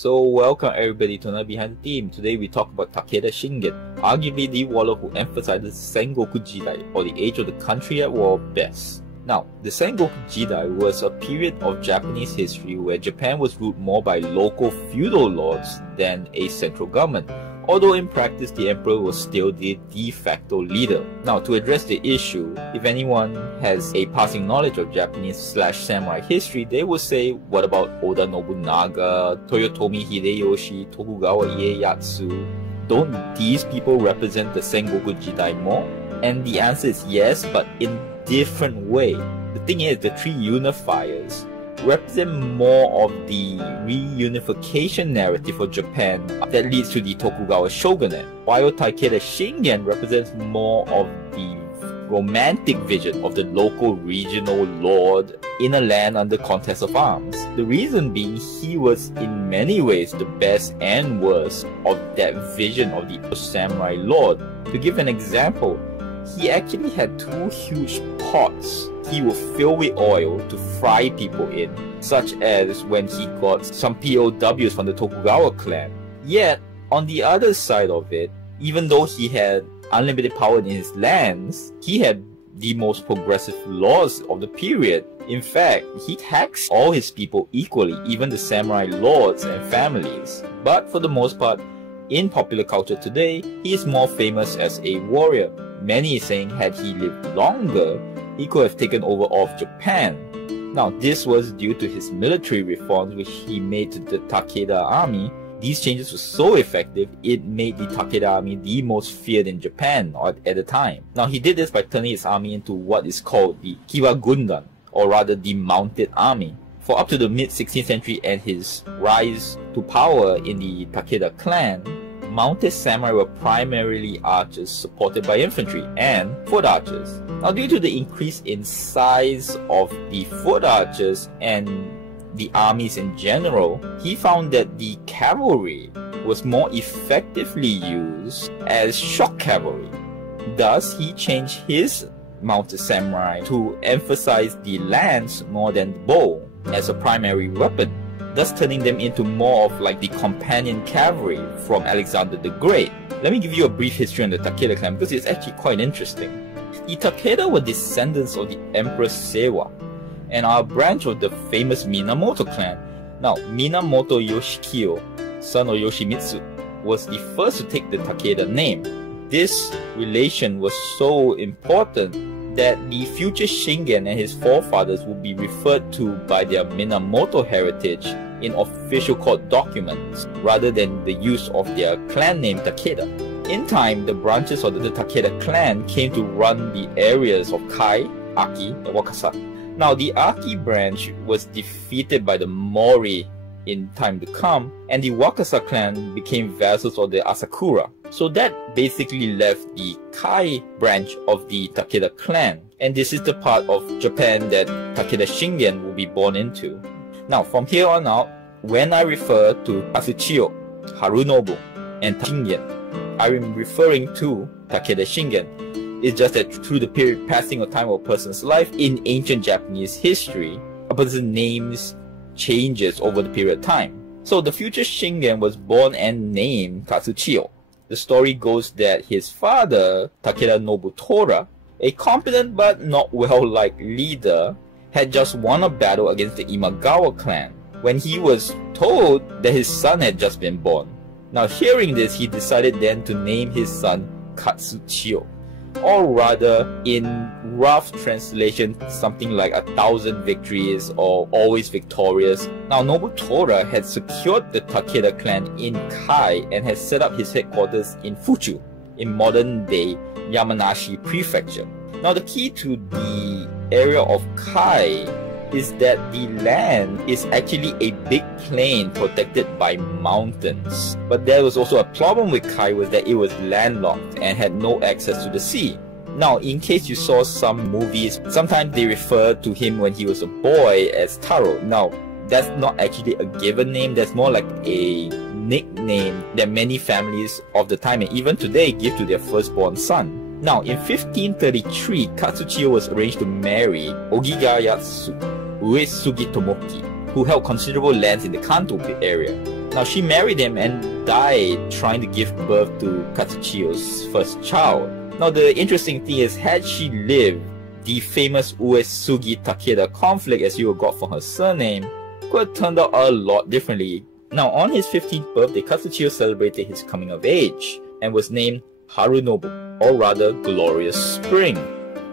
So welcome everybody to another Behind the Theme. Today we talk about Takeda Shingen, arguably the warlord who emphasizes Sengoku Jidai, or the age of the country at war, best. Now, the Sengoku Jidai was a period of Japanese history where Japan was ruled more by local feudal lords than a central government, although in practice the emperor was still the de facto leader. Now, to address the issue, if anyone has a passing knowledge of Japanese/samurai history, they will say, what about Oda Nobunaga, Toyotomi Hideyoshi, Tokugawa Ieyasu? Don't these people represent the Sengoku Jidai more? And the answer is yes, but in different way. The thing is, the three unifiers represent more of the reunification narrative for Japan that leads to the Tokugawa shogunate, while Takeda Shingen represents more of the romantic vision of the local regional lord in a land under contest of arms. The reason being, he was in many ways the best and worst of that vision of the samurai lord. To give an example, he actually had two huge pots he would fill with oil to fry people in, such as when he got some POWs from the Tokugawa clan. Yet, on the other side of it, even though he had unlimited power in his lands, he had the most progressive laws of the period. In fact, he taxed all his people equally, even the samurai lords and families. But for the most part, in popular culture today, he is more famous as a warrior. Many saying had he lived longer, he could have taken over all of Japan. Now, this was due to his military reforms which he made to the Takeda army. These changes were so effective, it made the Takeda army the most feared in Japan at the time. Now, he did this by turning his army into what is called the Kiwagundan, or rather the mounted army. For up to the mid-16th century and his rise to power in the Takeda Clan, mounted samurai were primarily archers supported by infantry and foot archers. Now, due to the increase in size of the foot archers and the armies in general, he found that the cavalry was more effectively used as shock cavalry. Thus, he changed his mounted samurai to emphasize the lance more than the bow as a primary weapon, thus turning them into more of like the companion cavalry from Alexander the Great. Let me give you a brief history on the Takeda clan because it's actually quite interesting. The Takeda were descendants of the Emperor Seiwa and are a branch of the famous Minamoto clan. Now, Minamoto Yoshikiyo, son of Yoshimitsu, was the first to take the Takeda name. This relation was so important that the future Shingen and his forefathers would be referred to by their Minamoto heritage in official court documents, rather than the use of their clan name Takeda. In time, the branches of the Takeda clan came to run the areas of Kai, Aki, and Wakasa. Now, the Aki branch was defeated by the Mori in time to come, and the Wakasa clan became vassals of the Asakura. So that basically left the Kai branch of the Takeda clan, and this is the part of Japan that Takeda Shingen will be born into. Now, from here on out, when I refer to Kazuchiyo, Harunobu, and Shingen, I am referring to Takeda Shingen. It's just that through the period passing of time of a person's life in ancient Japanese history, a person's names changes over the period of time. So the future Shingen was born and named Kazuchiyo. The story goes that his father, Takeda Nobutora, a competent but not well-liked leader, had just won a battle against the Imagawa clan when he was told that his son had just been born. Now, hearing this, he decided then to name his son Katsuchiyo, or rather, in rough translation, something like 1,000 victories or always victorious. Now, Nobutora had secured the Takeda clan in Kai and had set up his headquarters in Fuchu, in modern-day Yamanashi Prefecture. Now, the key to the area of Kai is that the land is actually a big plain protected by mountains. But there was also a problem with Kai, was that it was landlocked and had no access to the sea. Now, in case you saw some movies, sometimes they refer to him when he was a boy as Taro. Now, that's not actually a given name, that's more like a nickname that many families of the time and even today give to their firstborn son. Now, in 1533, Katsuchiyo was arranged to marry Ogigayatsu Uesugi Tomoki, who held considerable lands in the Kanto area. Now, she married him and died trying to give birth to Katsuchiyo's first child. Now, the interesting thing is, had she lived, the famous Uesugi Takeda conflict, as you got for her surname, could have turned out a lot differently. Now, on his 15th birthday, Katsuchiyo celebrated his coming of age and was named Harunobu, or rather Glorious Spring.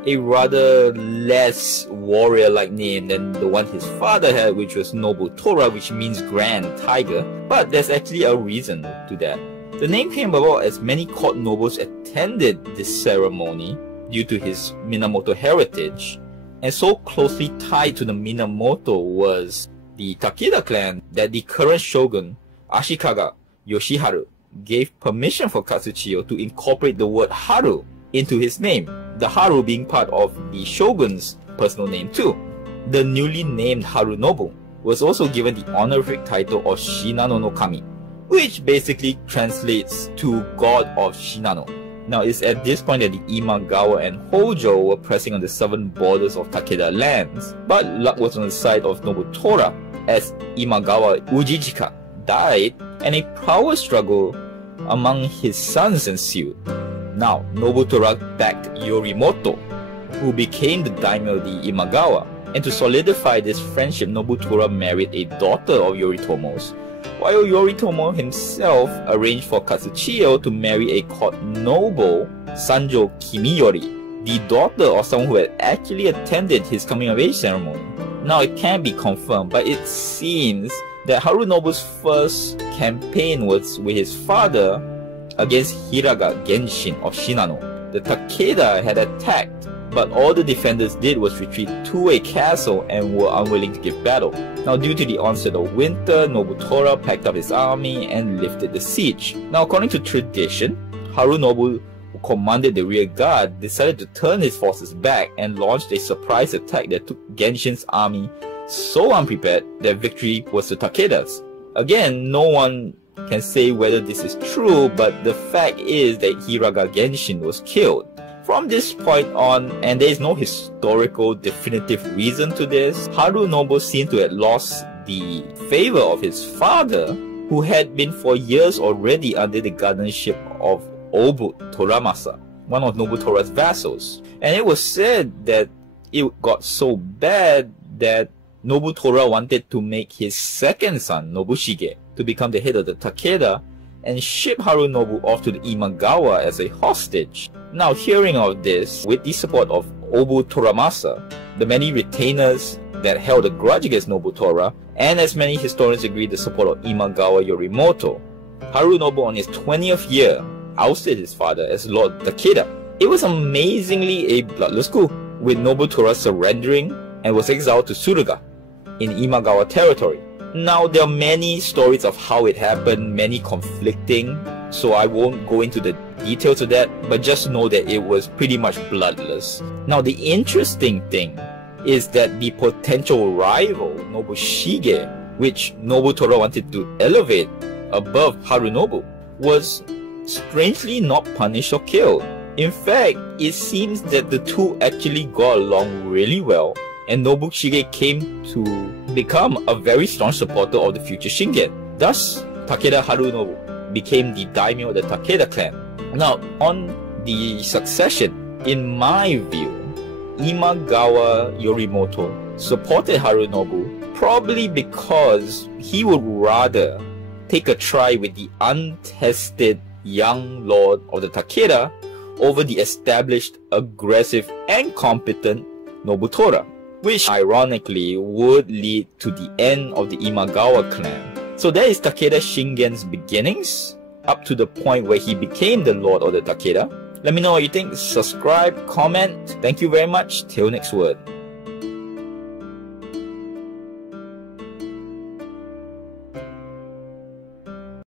A rather less warrior-like name than the one his father had, which was Nobutora, which means Grand Tiger, but there's actually a reason to that. The name came about as many court nobles attended this ceremony due to his Minamoto heritage, and so closely tied to the Minamoto was the Takeda clan that the current shogun, Ashikaga Yoshiharu, gave permission for Katsuchiyo to incorporate the word Haru into his name, the Haru being part of the shogun's personal name too. The newly named Harunobu was also given the honorific title of Shinano no Kami, which basically translates to God of Shinano. Now, it's at this point that the Imagawa and Hojo were pressing on the southern borders of Takeda lands, but luck was on the side of Nobutora, as Imagawa Ujijika died and a power struggle among his sons ensued. Now, Nobutora backed Yorimoto, who became the daimyo of the Imagawa, and to solidify this friendship, Nobutora married a daughter of Yoritomo's, while Yoritomo himself arranged for Katsuchiyo to marry a court noble, Sanjo Kimiyori, the daughter of someone who had actually attended his coming-of-age ceremony. Now, it can't be confirmed, but it seems that Harunobu's first campaign was with his father against Hiraga Genshin of Shinano. The Takeda had attacked, but all the defenders did was retreat to a castle and were unwilling to give battle. Now, due to the onset of winter, Nobutora packed up his army and lifted the siege. Now, according to tradition, Harunobu, who commanded the rear guard, decided to turn his forces back and launched a surprise attack that took Genshin's army so unprepared that victory was the Takeda's. Again, no one can say whether this is true, but the fact is that Hiraga Genshin was killed. From this point on, and there is no historical definitive reason to this, Harunobu seemed to have lost the favor of his father, who had been for years already under the guardianship of Obu Toramasa, one of Nobutora's vassals. And it was said that it got so bad that Nobutora wanted to make his second son, Nobushige, to become the head of the Takeda and ship Harunobu off to the Imagawa as a hostage. Now, hearing of this, with the support of Obu Toramasa, the many retainers that held a grudge against Nobutora, and as many historians agree, the support of Imagawa Yorimoto, Harunobu on his 20th year ousted his father as Lord Takeda. It was amazingly a bloodless coup, with Nobutora surrendering and was exiled to Suruga in Imagawa territory. Now, there are many stories of how it happened, many conflicting, so I won't go into the details of that, but just know that it was pretty much bloodless. Now, the interesting thing is that the potential rival, Nobushige, which Nobutora wanted to elevate above Harunobu, was strangely not punished or killed. In fact, it seems that the two actually got along really well, and Nobushige came to become a very strong supporter of the future Shingen. Thus, Takeda Harunobu became the daimyo of the Takeda clan. Now, on the succession, in my view, Imagawa Yorimoto supported Harunobu probably because he would rather take a try with the untested young lord of the Takeda over the established, aggressive, and competent Nobutora, which ironically would lead to the end of the Imagawa clan. So that is Takeda Shingen's beginnings, up to the point where he became the lord of the Takeda. Let me know what you think, subscribe, comment. Thank you very much, till next word.